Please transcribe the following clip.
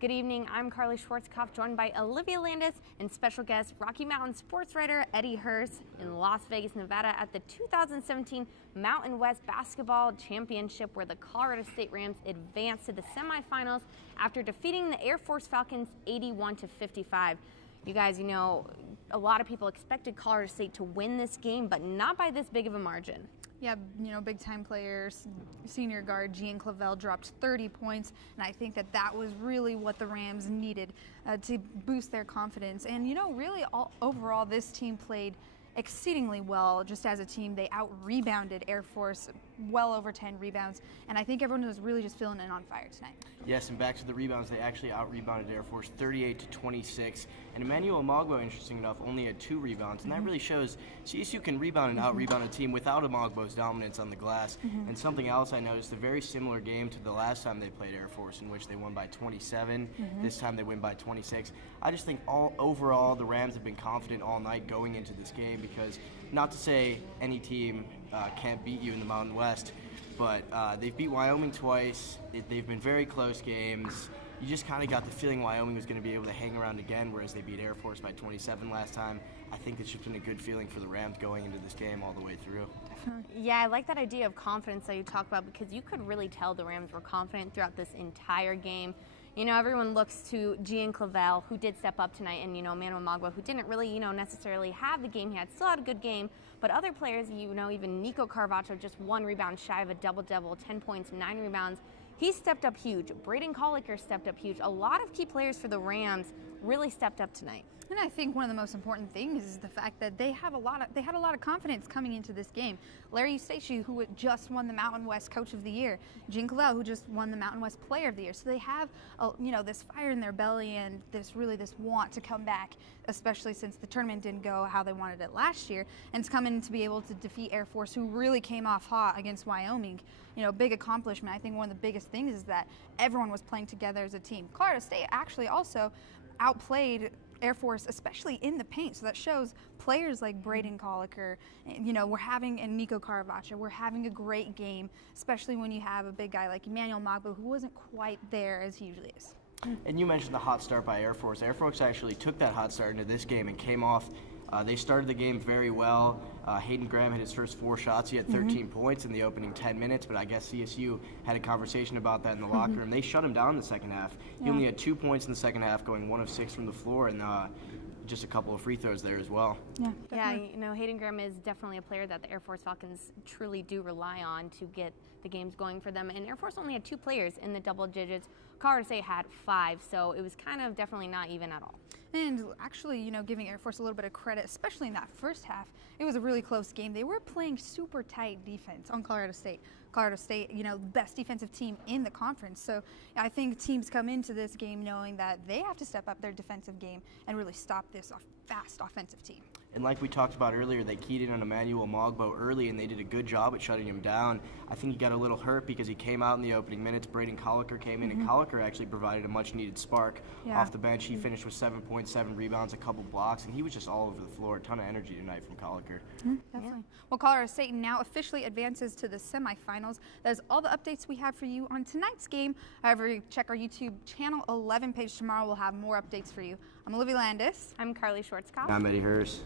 Good evening, I'm Karlee Schwartzkopf, joined by Olivia Landis and special guest Rocky Mountain sports writer Eddy Herz in Las Vegas, Nevada at the 2017 Mountain West Basketball Championship, where the Colorado State Rams advanced to the semifinals after defeating the Air Force Falcons 81-55. You guys, a lot of people expected Colorado State to win this game, but not by this big of a margin. Yeah, big-time players, senior guard Jean Clavel dropped 30 points, and I think that was really what the Rams needed to boost their confidence. And, really overall, this team played exceedingly well. Just as a team, they out-rebounded Air Force, well over 10 rebounds, and I think everyone was really just feeling it on fire tonight. Yes, and back to the rebounds, they actually out-rebounded Air Force 38-26, and Emmanuel Mogbo, interesting enough, only had 2 rebounds, and that really shows CSU can rebound and out-rebound a team without Mogbo's dominance on the glass. And something else I noticed, a very similar game to the last time they played Air Force, in which they won by 27. This time they win by 26. I just think overall the Rams have been confident all night going into this game, because not to say any team can't beat you in the Mountain West, but they've beat Wyoming twice. They've been very close games. You just kind of got the feeling Wyoming was going to be able to hang around again, whereas they beat Air Force by 27 last time. I think it's just been a good feeling for the Rams going into this game all the way through. Yeah, I like that idea of confidence that you talk about, because you could really tell the Rams were confident throughout this entire game. Everyone looks to Jean Clavel, who did step up tonight, and, Emmanuel Mogbo, who didn't really, necessarily have the game he had. Still had a good game, but other players, even Nico Carvacho, just 1 rebound shy of a double-double, 10 points, 9 rebounds. He stepped up huge. Braden Colliker stepped up huge. A lot of key players for the Rams really stepped up tonight. And I think one of the most important things is the fact that they had a lot of confidence coming into this game. Larry Eustachy, who just won the Mountain West Coach of the Year, Jean Clavel, who just won the Mountain West Player of the Year. So they have, this fire in their belly and this want to come back, especially since the tournament didn't go how they wanted it last year, and to come in to be able to defeat Air Force, who really came off hot against Wyoming. Big accomplishment. I think one of the biggest things is that everyone was playing together as a team. Colorado State actually also outplayed Air Force, especially in the paint. So that shows players like Braden Colliker, and Nico Carvacho, we're having a great game, especially when you have a big guy like Emmanuel Mogbo, who wasn't quite there as he usually is. And you mentioned the hot start by Air Force. Air Force actually took that hot start into this game and came off. They started the game very well. Hayden Graham hit his first 4 shots. He had 13 points in the opening 10 minutes, but I guess CSU had a conversation about that in the locker room. They shut him down in the second half. He only had 2 points in the second half, going 1 of 6 from the floor, and just a couple of free throws there as well. Yeah, Hayden Graham is definitely a player that the Air Force Falcons truly do rely on to get the games going for them. And Air Force only had 2 players in the double digits. Colorado State had 5, so it was kind of definitely not even at all. And actually, giving Air Force a little bit of credit, especially in that first half, it was a really close game. They were playing super tight defense on Colorado State. Colorado State, the best defensive team in the conference. So I think teams come into this game knowing that they have to step up their defensive game and really stop this fast offensive team. And like we talked about earlier, they keyed in on Emmanuel Mogbo early, and they did a good job at shutting him down. I think he got a little hurt because he came out in the opening minutes. Braden Colliker came in, and Colliker actually provided a much-needed spark off the bench. He finished with 7 points, 7 rebounds, a couple blocks, and he was just all over the floor. A ton of energy tonight from Colliker. Definitely. Well, Colorado State now officially advances to the semifinals. That is all the updates we have for you on tonight's game. However, check our YouTube Channel 11 page tomorrow. We'll have more updates for you. I'm Olivia Landis. I'm Karlee Schwartzkopf. I'm Eddy Herz.